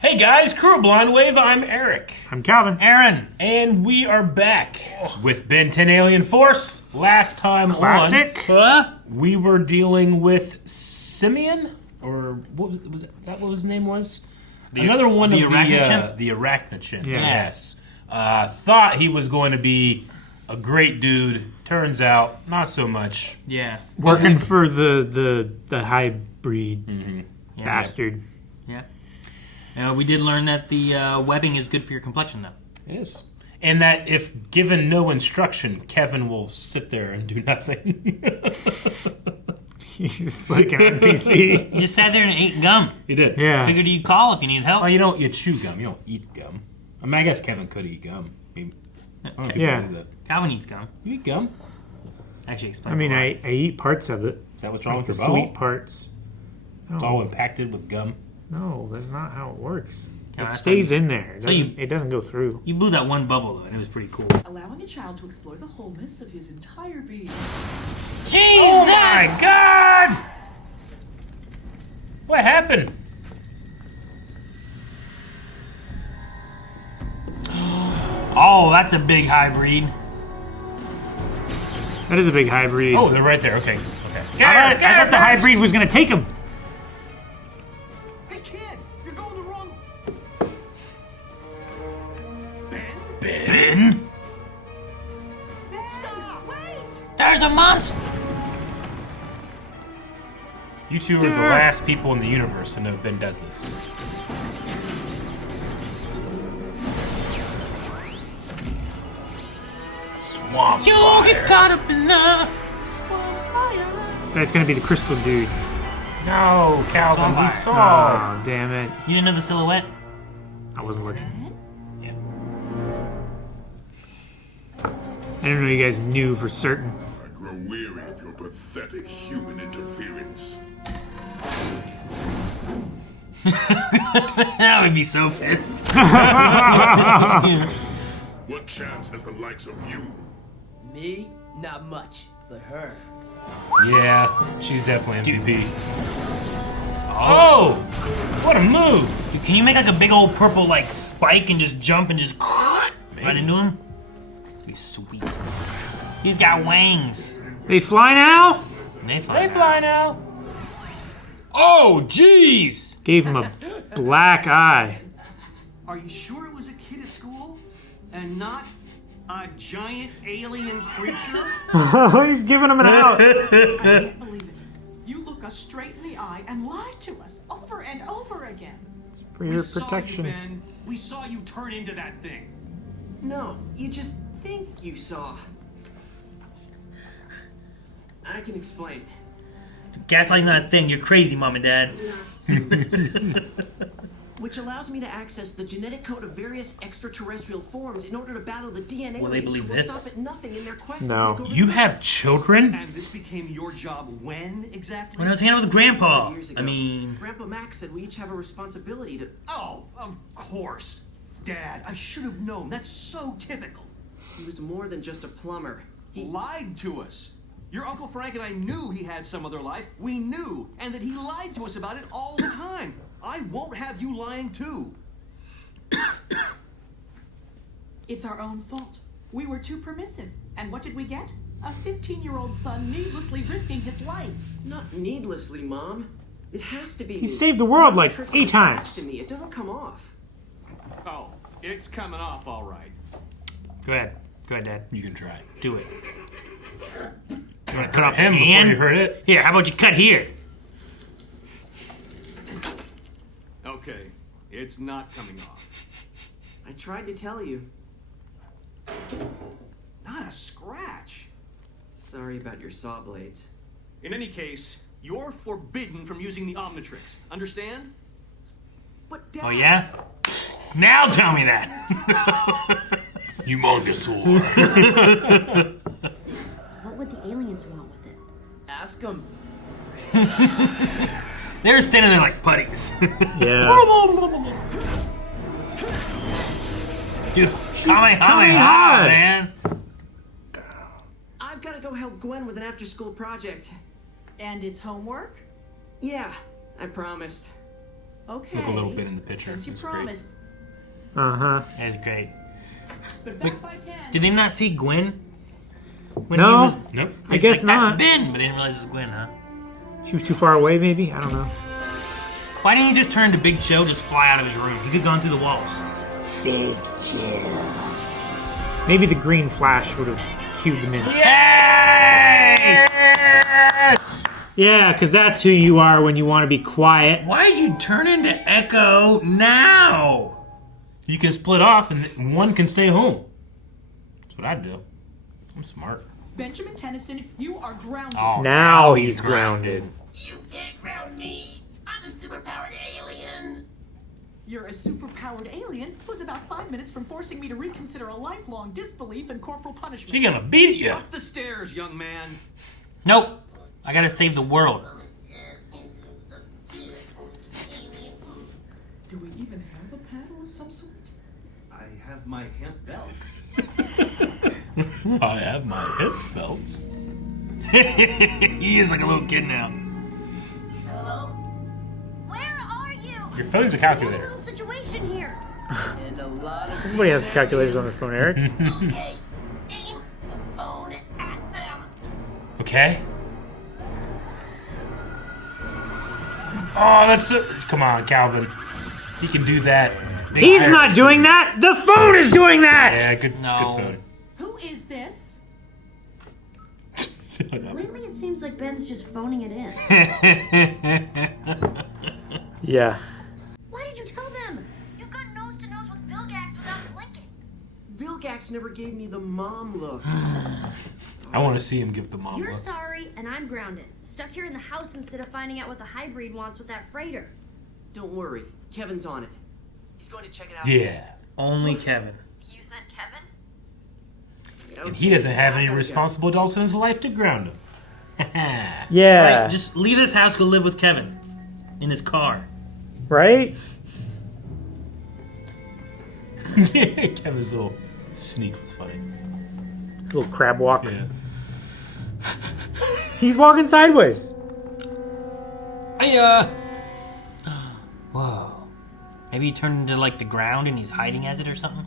Hey guys, Crew of Blind Wave, I'm Eric. I'm Calvin. Aaron. And we are back with Ben 10 Alien Force. Last time Classic. we were dealing with Simeon, or what was that what his name was? Another one the of the Arachnochins. Yeah. Yes. Thought he was going to be a great dude. Turns out, not so much. Yeah. Working for the hybrid bastard. Yeah. We did learn that the webbing is good for your complexion, though. It is. And that if given no instruction, Kevin will sit there and do nothing. He's like an NPC. You just sat there and ate gum. He did. Yeah. Figured you'd call if you need help. Well, you chew gum. You don't eat gum. I mean, I guess Kevin could eat gum. I don't know if Yeah. people do that. Calvin eats gum. You eat gum? Actually, I explains mean, a lot. I eat parts of it. Is that what's wrong Like with the your butthole? sweet parts. It's all impacted with gum. No, that's not how it works. Yeah, It I stays thought- in there. So you- It doesn't go through. You blew that one bubble, though, and it was pretty cool. Allowing a child to explore the wholeness of his entire being. Jesus! Oh my God! What happened? Oh, that's a big hybrid. That is a big hybrid. Oh, they're right there. Okay. I thought the hybrid was going to take him. Hey kid, you're going the wrong. Ben? Stop! Wait! There's a monster! You two are the last people in the universe to know Ben does this. Swamp You fire. get caught up in the swamp fire. That's going to be the crystal dude. No, Calvin, Swamp we fire. saw. Oh, damn it. You didn't know the silhouette? I wasn't looking. Yeah. I didn't know you guys knew for certain. I grow weary of your pathetic human interference. I would be so pissed. What chance has the likes of you? Me? Not much, but her. Yeah, she's definitely MVP. Oh, what a move! Dude, can you make like a big old purple like spike and just jump and just run into him? That'd be sweet. He's got wings. They fly now? They fly. They fly now. Oh, jeez! Gave him a black eye. Are you sure it was a kid at school? And not a giant alien creature? He's giving him an out. I can't believe it. You look us straight in the eye and lie to us over and over again. For your Saw protection. you, Ben. We saw you turn into that thing. No, you just think you saw. I can explain. Gaslighting's not a thing. You're crazy, Mom and Dad. Not so much. Which allows me to access the genetic code of various extraterrestrial forms in order to battle the DNA Will they aliens who believe will this? stop at nothing in their quest No. to take over You the have Earth. children? And this became your job when exactly? When I was hanging out with Grandpa. Years ago, I mean, Grandpa Max said we each have a responsibility to. Oh, of course. Dad, I should have known. That's so typical. He was more than just a plumber. He lied to us. Your Uncle Frank and I knew he had some other life. We knew. And that he lied to us about it all the time. I won't have you lying too. It's our own fault. We were too permissive. And what did we get? A 15-year-old son needlessly risking his life. Not needlessly, Mom. It has to be. He saved the world like Tricks 8 attached times. To me. It doesn't come off. Oh, it's coming off all right. go ahead. Go ahead, Dad. You can try. Do it. You want to cut off him before hand? you hurt it? Here, how about you cut here? Okay, it's not coming off. I tried to tell you. Not a scratch. Sorry about your saw blades. In any case, you're forbidden from using the Omnitrix. Understand? But Dad. Oh, yeah? Now tell me that. Humongous. What would the aliens want with it? Ask him. They were standing there like putties. Yeah. Dude, how many hard. man? I've got to go help Gwen with an after-school project. And it's homework? Yeah, I promised. Okay. Look a little bit in the picture. Since you It's great. promised. Uh-huh. That's great. But back by 10. Did they not see Gwen? When No. he was, Nope. I guess like, not. That's Ben, but they didn't realize it was Gwen, huh? She was too far away, maybe? I don't know. Why didn't he just turn to Big Chill, just fly out of his room? He could have gone through the walls. Big chill. Maybe the green flash would have cued them in. Yes! Yeah, because that's who you are when you want to be quiet. Why'd you turn into Echo now? You can split off and one can stay home. That's what I'd do. I'm smart. Benjamin Tennyson, you are grounded. Oh, Now he's grounded. You can't ground me. I'm a superpowered alien. You're a superpowered alien who's about 5 minutes from forcing me to reconsider a lifelong disbelief in corporal punishment. She's gonna beat you. Up the stairs, young man. Nope. I gotta save the world. Do we even have a paddle of some sort? I have my hemp belt. I have my hip belts. He is like a little kid now. Hello? Where are you? Your phone's a Whole calculator. little situation here. And a lot of Everybody has calculators on their phone, Eric. Okay. Aim the phone at them. Okay. Oh, that's so... Come on, Calvin. He can do that. Big He's Eric. not doing that! The phone is doing that! Yeah, good, No. good Who is this? phone. Lately, it seems like Ben's just phoning it in. Yeah. Why did you tell them? You got nose to nose with Vilgax without blinking. Vilgax never gave me the mom look. I want to see him give the mom You're look. sorry, and I'm grounded. Stuck here in the house instead of finding out what the hybrid wants with that freighter. Don't worry, Kevin's on it. He's going to check it out. Yeah. Only Kevin. You said Kevin? And he doesn't have any responsible adults in his life to ground him. Yeah. Right, just leave this house, go live with Kevin. In his car. Right? Kevin's little sneak was funny. His little crab walk. Yeah. He's walking sideways. Hiya! Whoa. Maybe he turned into like the ground and he's hiding as it or something?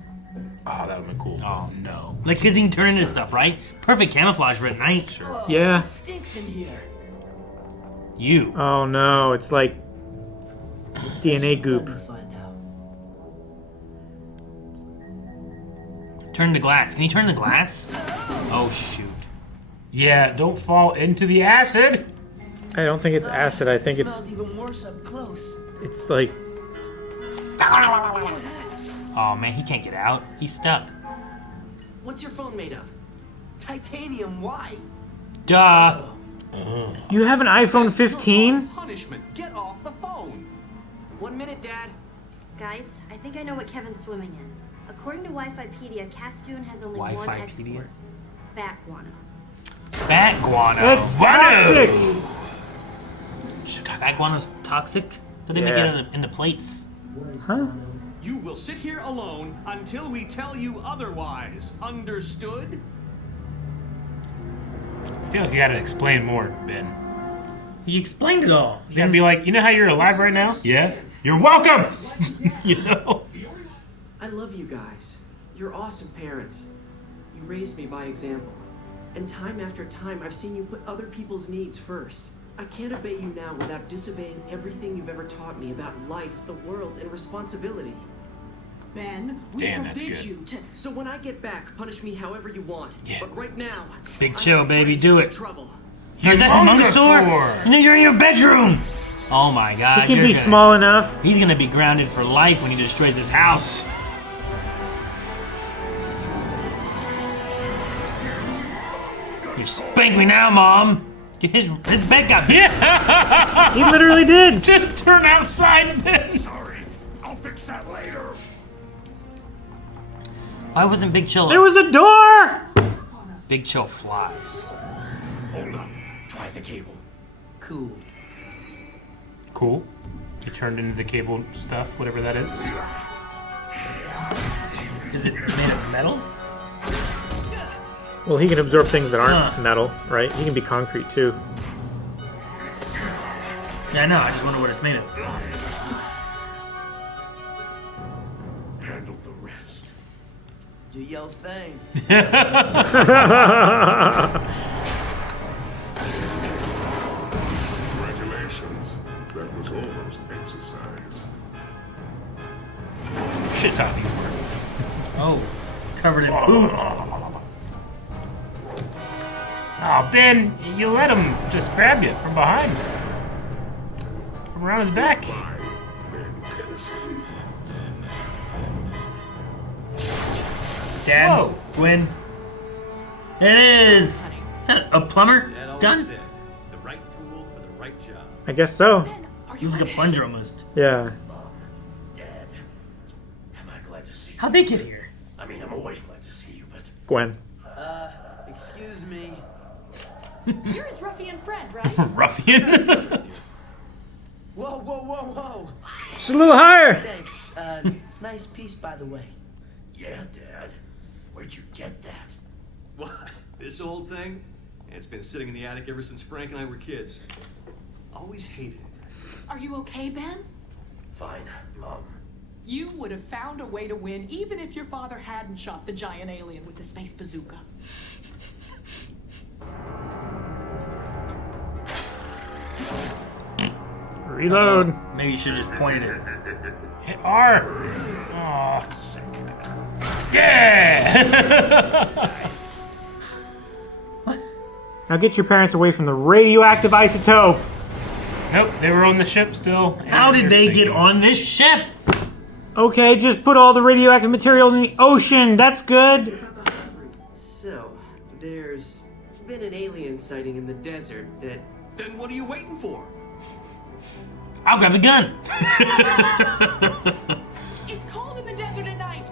Oh, that would've been cool. Oh. No. Like, because he can turn into stuff, right? Perfect camouflage for at night. Sure. Yeah. It stinks in here. You. Oh no, it's like DNA goop. Let me find out. Turn the glass. Can he turn the glass? Oh, shoot. Yeah, don't fall into the acid! I don't think it's acid. I think Smells even worse up close. it's like Oh, man, he can't get out. He's stuck. What's your phone made of? Titanium. Why? Duh. you have an iPhone 15? Punishment. Get off the phone. 1 minute, Dad. Guys, I think I know what Kevin's swimming in. According to Wi-Fi-pedia, Castoon has only one Wi-Fi-pedia? export. Bat guano. Bat guano. That's toxic! Bat guano's toxic? So they make Yeah. it in the plates. Huh? You will sit here alone until we tell you otherwise. Understood? I feel like you gotta explain more, Ben. He explained it all. You gotta be like, you know how you're alive right now? Yeah? You're welcome! You know? I love you guys. You're awesome parents. You raised me by example. And time after time, I've seen you put other people's needs first. I can't obey you now without disobeying everything you've ever taught me about life, the world, and responsibility. Ben, we Damn, that's forbid good. you to... So when I get back, punish me however you want. Yeah. But right now, Big I'm chill, afraid baby, to do some it. Trouble. Is that Humongousaur? Humongousaur. And then you're in your bedroom. Oh my god. He can you're be gonna- small enough. He's gonna be grounded for life when he destroys this house. You spank me now, Mom. His bed got big. Yeah! He literally did. Just turn outside, Ben! Sorry, I'll fix that later. Why wasn't Big Chill? There was a door! Big Chill flies. Hold on, try the cable. Cool. Cool. It turned into the cable stuff, whatever that is. Is it made of metal? Well, he can absorb things that aren't Huh. metal, right? He can be concrete too. Yeah, I know. I just wonder what it's made of. Handle the rest. Do your thing. Congratulations. That was almost exercise. Shit toppings were. Oh, covered in poop. Oh, Ben, you let him just grab you from behind. From around his back. Bye, Ben Tennyson. Dad, Whoa. Gwen. It is. Is that a plumber That all gun? said, the right tool for the right job. I guess so. He's like a plunger almost. Yeah. Dad, am I glad to see you? How'd they get here? I mean, I'm always glad to see you, but Gwen. Excuse me. You're his ruffian friend, right? Ruffian. Whoa, whoa, whoa, whoa. Just a little higher. Thanks. Nice piece, by the way. yeah, Dad. Where'd you get that? What? This old thing? It's been sitting in the attic ever since Frank and I were kids. Always hated it. Are you okay, Ben? Fine, Mom. You would have found a way to win even if your father hadn't shot the giant alien with the space bazooka. Reload. Maybe you should have just pointed it. Hit R. Oh. Yeah. Now get your parents away from the radioactive isotope. Nope, they were on the ship still. and How did they're they get sinking. on this ship? Okay, just put all the radioactive material in the ocean. That's good. So, there's been an alien sighting in the desert that... Then what are you waiting for? I'll grab the gun. It's cold in the desert at night.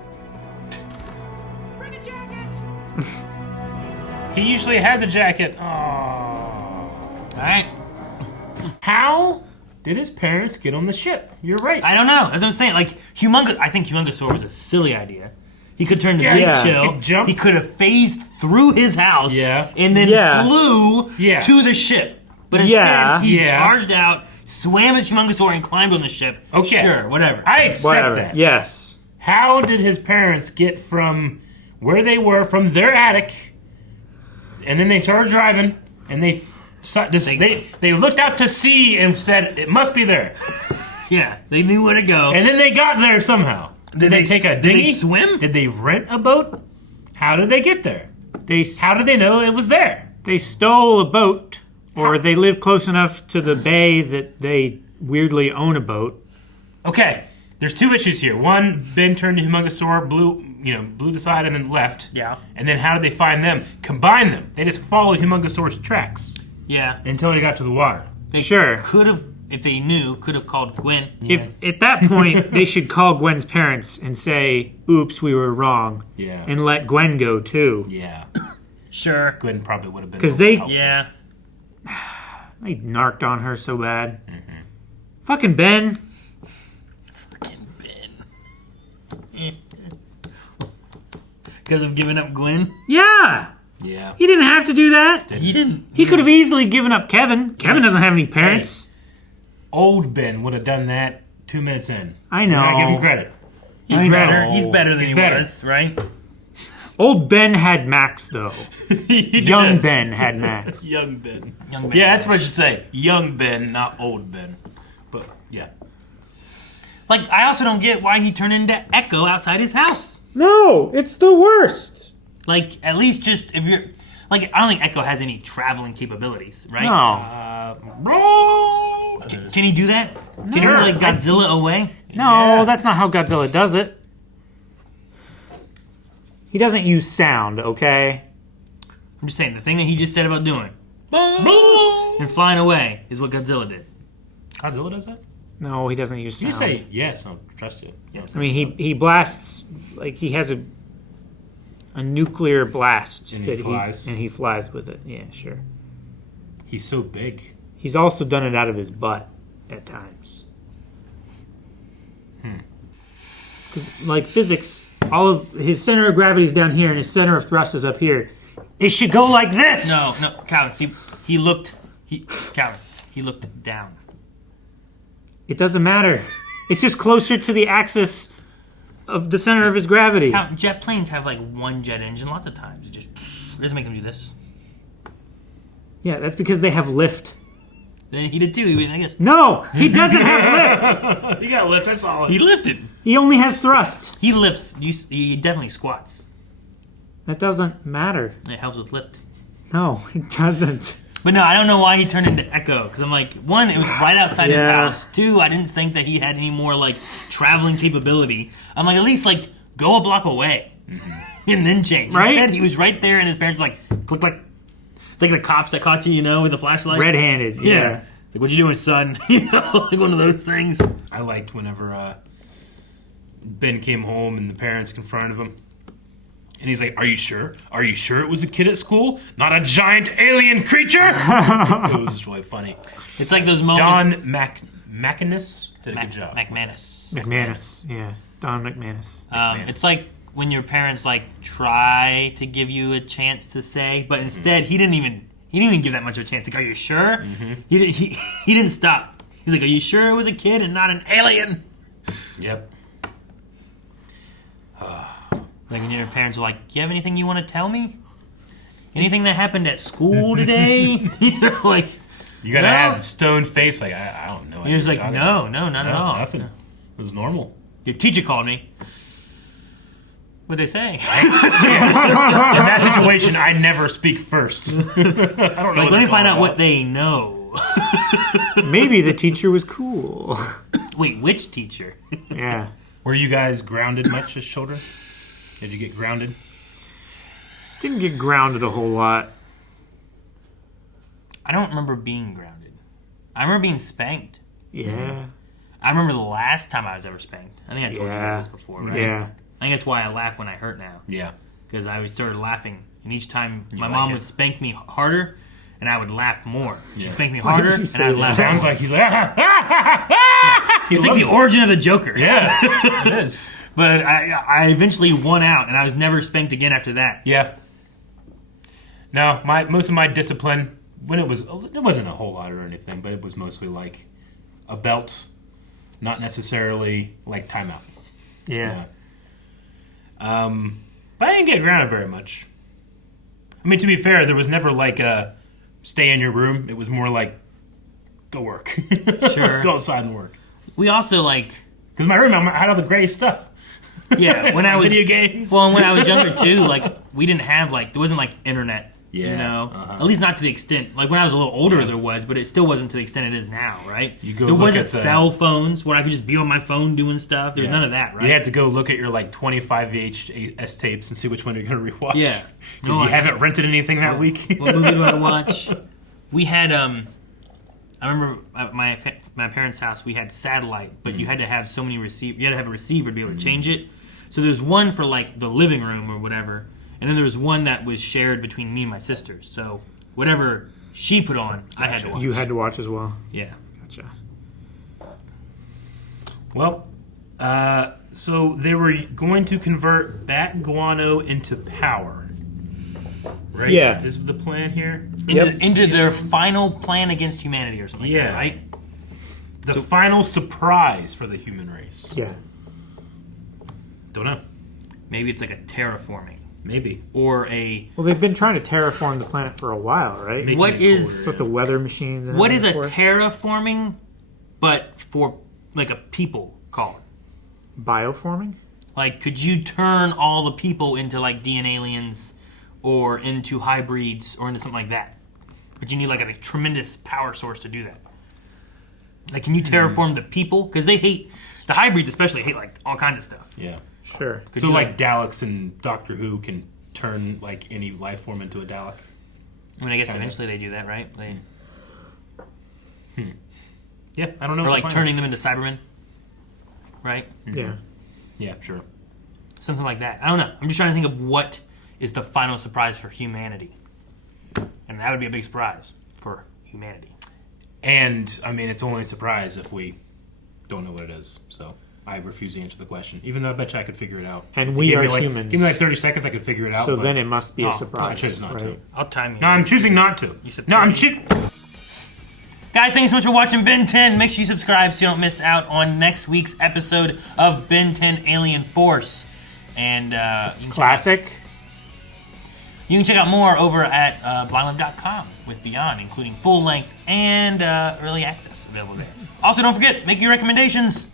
Bring a jacket. He usually has a jacket. Oh. All right. How did his parents get on the ship? You're right. I don't know. As I'm saying, like I think Humungosaur was a silly idea. He could turn to Yeah, Great yeah. Chill. He could jump. He could have phased through his house. Yeah. And then Yeah. flew Yeah. to the ship. But instead, Yeah. he Yeah. charged out, swam his Humungosaur, and climbed on the ship. Okay. Sure, whatever. I accept Whatever. that. Yes. How did his parents get from where they were, from their attic, and then they started driving, and they looked out to sea and said, it must be there. Yeah, they knew where to go. And then they got there somehow. Did they take a did dinghy? they swim? Did they rent a boat? How did they get there? How did they know it was there? They stole a boat, or they live close enough to the bay that they weirdly own a boat. Okay, there's two issues here. One, Ben turned to Humungosaur, blew the side and then left. Yeah. And then how did they find them? Combine them. They just followed Humungosaur's tracks Yeah. until they got to the water. They Sure. could have, if they knew, could have called Gwen. If at that point they should call Gwen's parents and say, "Oops, we were wrong," Yeah. and let Gwen go too, Yeah. Sure. Gwen probably would have been. 'Cause they- helpful. Yeah. they narked on her so bad. Fucking Ben. Fucking Ben. Because of giving up Gwen? Yeah, Yeah. he didn't have to do that. He didn't. He could have easily given up Kevin. Kevin doesn't have any parents. Old Ben would have done that 2 minutes in. I know. I give him credit. He's I better. know. He's better than He's he better. was, right? Old Ben had Max though. He Young did. Ben had Max. Young Ben. Young Ben. Yeah, that's what I should say. Young Ben, not old Ben. But yeah. Like, I also don't get why he turned into Echo outside his house. No, it's the worst. Like, at least just if you're. Like, I don't think Echo has any traveling capabilities, right? No, Can he do that? Can he like Godzilla away? no, Yeah. that's not how Godzilla does it. He doesn't use sound, okay? I'm just saying, the thing that he just said about doing and flying away is what Godzilla did. Godzilla does that? No, he doesn't use sound. You say yes, I'll trust you. Yes. I mean, he blasts, like, he has a nuclear blast. And he that flies. and he flies with it, yeah, sure. He's so big. He's also done it out of his butt at times. 'Cause, like, physics, all of his center of gravity is down here and his center of thrust is up here. It should go like this! No, Calvin, he looked down. It doesn't matter. It's just closer to the axis of the center of his gravity. Jet planes have like one jet engine lots of times. It doesn't make them do this. Yeah, that's because they have lift. He did too. I guess. No, he doesn't have lift. He got lift. I saw it. He lifted. He only has thrust. He lifts. He definitely squats. That doesn't matter. It helps with lift. No, it doesn't. But no, I don't know why he turned into Echo. Because I'm like, one, it was right outside his house. Two, I didn't think that he had any more like traveling capability. I'm like, at least like go a block away and then change. Right? Instead, he was right there, and his parents were like, click like. It's like the cops that caught you, you know, with the flashlight. Red-handed, yeah. It's like, what you doing, son? You know, like one of those things. I liked whenever Ben came home and the parents confronted him. And he's like, are you sure? Are you sure it was a kid at school? Not a giant alien creature? It was just really funny. It's like those moments. Don McManus did a good job. McManus, yeah. Don McManus. It's like when your parents like try to give you a chance to say, but instead he didn't even give that much of a chance. Like, are you sure? He didn't stop. He's like, are you sure it was a kid and not an alien? Yep. Like when your parents are like, do you have anything you want to tell me? Anything that happened at school today? You know, like you gotta have stone face. Like I don't know. He was like, no, not at all. Nothing. It was normal. Your teacher called me. What'd they say? In that situation, I never speak first. I don't know. Like, let me find out what they know. Maybe the teacher was cool. Wait, which teacher? Yeah. Were you guys grounded much as children? Did you get grounded? Didn't get grounded a whole lot. I don't remember being grounded. I remember being spanked. Yeah. I remember the last time I was ever spanked. I think I told you guys this before, right? Yeah. I think that's why I laugh when I hurt now. Yeah. Because I started laughing, and each time my mom would spank me harder, and I would laugh more. She'd spank me harder, and I would laugh Sounds more. like he's like, It's like the origin of the Joker. Yeah, it is. But I eventually won out, and I was never spanked again after that. Yeah. No, most of my discipline, when it wasn't a whole lot or anything, but it was mostly like a belt, not necessarily like timeout. Yeah. But I didn't get grounded very much. I mean, to be fair, there was never like a stay in your room. It was more like go work. Sure. Go outside and work. We also like... Because my room, I had all the gray stuff. Yeah, when I was... Video games. Well, and when I was younger, too, like, we didn't have, like... There wasn't, like, internet, you know? At least not to the extent... Like, when I was a little older, there was, but it still wasn't to the extent it is now, right? There wasn't cell phones where I could just be on my phone doing stuff. There's none of that, right? You had to go look at your, like, 25 VHS tapes and see which one you're going to rewatch. Yeah. Because you haven't rented anything that week. What movie do I watch? We had, I remember at my parents' house, we had satellite, but you had to have so many receivers. You had to have a receiver to be able to change it. So there's one for like the living room or whatever, and then there was one that was shared between me and my sisters. So whatever she put on, I had to watch. You had to watch as well. Yeah. Gotcha. Well, so they were going to convert bat guano into power. Right? Yeah. Is the plan here? Into their final plan against humanity or something like that, right? The final surprise for the human race. Yeah. Don't know. Maybe it's like a terraforming. Maybe. Or a... Well, they've been trying to terraform the planet for a while, right? What is... With the weather machines and What is a everything for it? terraforming, but for like a people call it? Bioforming? Like, could you turn all the people into like DNA aliens or into hybrids or into something like that? But you need like a tremendous power source to do that. Like, can you terraform the people? Because they hate... The hybrids especially hate like all kinds of stuff. Yeah. Sure. So like Daleks and Doctor Who can turn like any life form into a Dalek? I mean, I guess eventually they do that, right? Yeah, I don't know. Or like turning them into Cybermen. Right? Yeah. Yeah, sure. Something like that. I don't know. I'm just trying to think of what is the final surprise for humanity. And that would be a big surprise for humanity. And, I mean, it's only a surprise if we don't know what it is. So I refuse to answer the question, even though I bet you I could figure it out. And we are like, humans. Give me like 30 seconds, I could figure it out. So but then it must be a surprise. I choose not to. I'll time you. No, I'm choosing not to. You said No, I'm 30. God Guys, thanks so much for watching Ben 10. Make sure you subscribe so you don't miss out on next week's episode of Ben 10 Alien Force. And you can check out more over at blindweb.com with Beyond, including full length and early access available there. Also, don't forget, make your recommendations.